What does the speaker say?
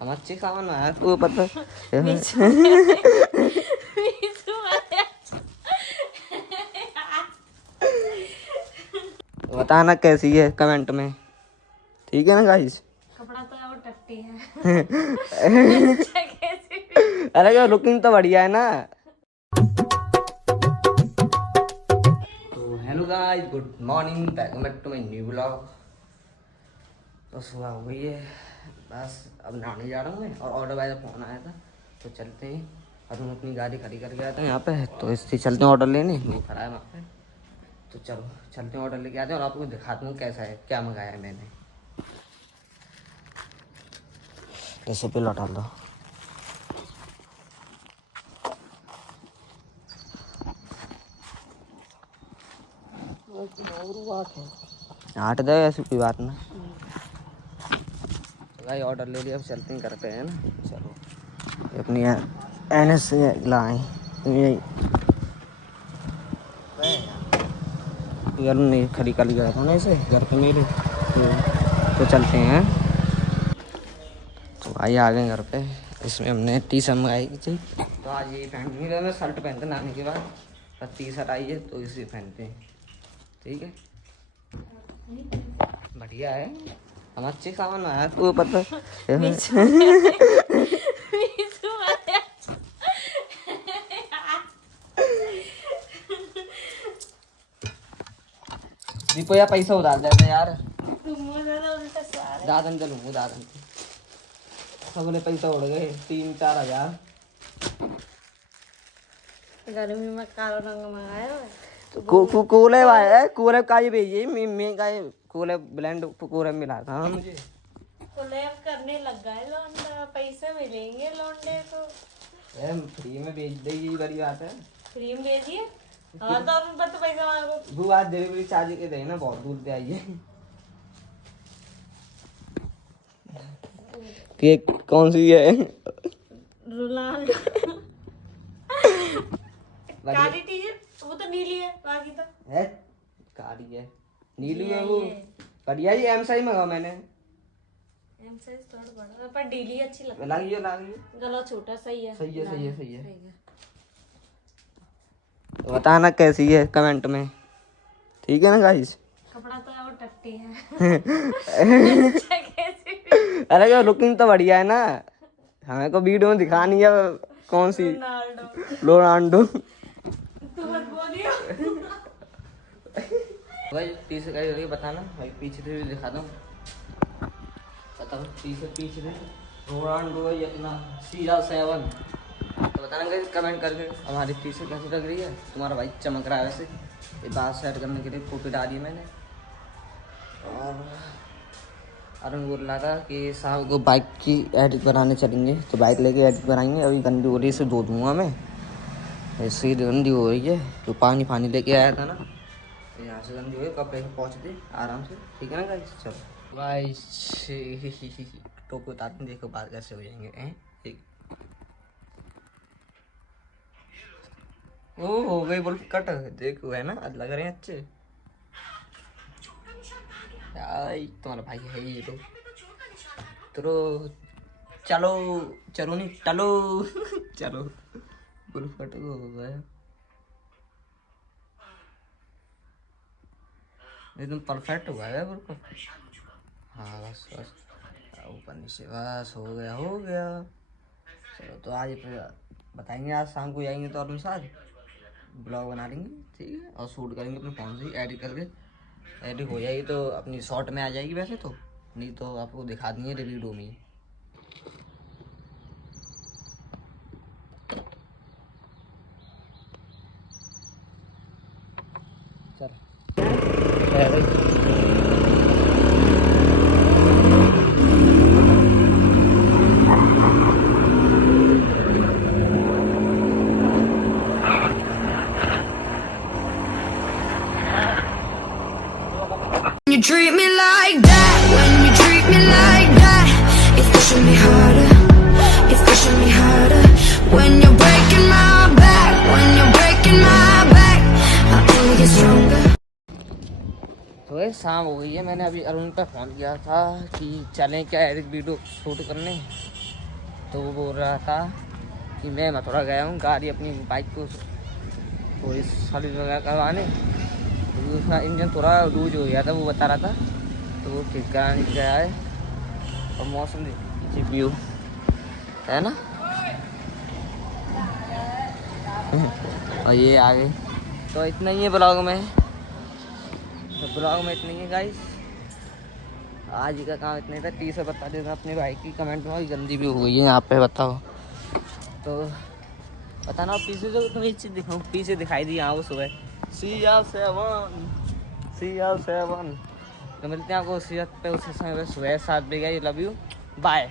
हम अच्छे सामान आया तो पता बताना कैसी है कमेंट में, ठीक है ना गाइस। कपड़ा तो वो टट्टी है। अरे क्या लुकिंग तो बढ़िया है ना। तो hello guys, good morning, welcome back to my new blog. तो सुबह हो गई है, बस अब नहाने जा रहा हूँ मैं। और ऑर्डर वाला फोन आया था तो चलते हैं। और हम अपनी गाड़ी खड़ी करके आते हैं यहाँ पे, तो इससे चलते हैं ऑर्डर लेने। वो खड़ा है वहाँ पे, तो चलो चलते हैं ऑर्डर लेके आते हैं। और आपको दिखाता हूँ कैसा है, क्या मंगाया है मैंने। ऐसे पे लौटा दो। आठ दे, ऐसी कोई बात ना। भाई ऑर्डर ले लिया, अब चलते हैं घर पे, है ना। चलो अपनी NS से लाएँ यार, नहीं खड़ी कर गया था ना इसे घर पे मेरे, तो चलते हैं। तो भाई आ गए घर पे। इसमें हमने टी-शर्ट मंगाई थी, तो आज यही पहनेंगे। मैं शर्ट पहनते नहाने के बाद, पर टी-शर्ट आई है तो इसे पहनते हैं, ठीक है। बढ़िया है, हम अच्छे सामान आया तो पता दीपो यार, पैसा उधार देते यार। दादन चलूँ दादन, सबने पैसा उड़ गए 3-4 हजार। गर्मी में काला रंग मंगाया है। कोले है, कोले का ये भेजिए। मैं का कोले ब्लेंड कोले मिला था मुझे। कोलैब करने लग गए लौंडा, पैसे मिलेंगे लौंडे को। फ्री में भेज दे, यही बड़ी बात है। फ्री में भेजिए। हाँ तो उन पर तो पैसा मांगो। वो आज डिलीवरी चार्ज के दे ना, बहुत दूर पे आई है। ये कौन सी है? रोनाल्डो। काली टी-शर्ट, वो तो नीली है, बाकी तो है काली है, नीली है वो। बढ़िया ही एम साइज मंगाओ मैंने। एम साइज थोड़ा बड़ा, पर ढीली अच्छी लगती है। लागी गला छोटा सही है। सही है। तो बताना कैसी है कमेंट में, ठीक है ना गाइस। कपड़ा तो वो टट्टी है। अरे क्या लुकिंग तो बढ़िया है ना। हमें को वीडियो में दिखानी है कौन सी रोनाल्डो। भाई पीछे का बताना भाई, पीछे से भी दिखा दूँ। बताओ पीछे से रोनाल्डो है अपना CR7। तो बताना गाइस कमेंट करके हमारी टी-शर्ट कैसी लग रही है। तुम्हारा भाई चमक रहा है वैसे। ये बात सेट करने के लिए फोटो डाली मैंने। और अरुण बोल रहा था कि शाम को बाइक की एडिट बनाने चलेंगे, तो बाइक लेके एडिट बनाएंगे। अभी गंदी हो रही है, इसे धो दूँगा मैं। ऐसे गंदी हो रही है तो पानी लेके आया था ना, तो यहाँ से गंदी हो गई। कपड़े से पहुँच दे आराम से, ठीक है ना गाइस। चलो गाइस, टोपी उतारते हैं, देखो बाल कैसे हो जाएंगे हैं। ठीक, ओ हो गई बोल कट, देखो है ना, आज लग रहे हैं अच्छे यार। तुम्हारा भाई है ये तो चलो नहीं चलो चलो बोल कट हो गया एकदम परफेक्ट हुआ है बिल्कुल। हाँ बस ऊपर नीचे बस हो गया। चलो तो आज बताएंगे, आज शाम को जाएंगे तो अपने साथ ब्लॉग बना लेंगे, ठीक है। और शूट करेंगे अपने फ़ोन से ही, एडिट करके। एडिट हो जाएगी तो अपनी शॉर्ट में आ जाएगी वैसे तो, नहीं तो आपको दिखा देंगे वीडियो में। चल You treat me like that, when you treat me like that, it's pushing me harder, it's pushing me harder. When you're breaking my back, when you're breaking my back, I only get stronger. तो ये शाम हो गई है। मैंने अभी अरुण पे phone किया था कि चलें क्या एडिट वीडियो शूट करने, तो वो बोल रहा था कि मैं मथुरा गया हूँ गाड़ी अपनी बाइक को थोड़ी सर्विस वगैरह करवाने, तो उसका इंजन थोड़ा लूज हो गया था, वो बता रहा था, तो वो ठीक कराने गया है। और मौसम देखिए व्यू है ना। और ये आ गए। तो इतना ही है ब्लॉग में, तो ब्लॉग में इतना ही है गाइस। आज का काम इतना ही था। टी शर्ट बता देना अपने भाई की, कमेंट में गंदी भी हो गई है यहाँ पे, बताओ तो बताना। पीछे जो तुम्हें चीज़ दिखाऊँ, पीछे दिखाई दी यहाँ वो सुबह CR7। तो मिलते हैं आपको उसी पे उसी समय सुबह 7 बजे। Love you, bye.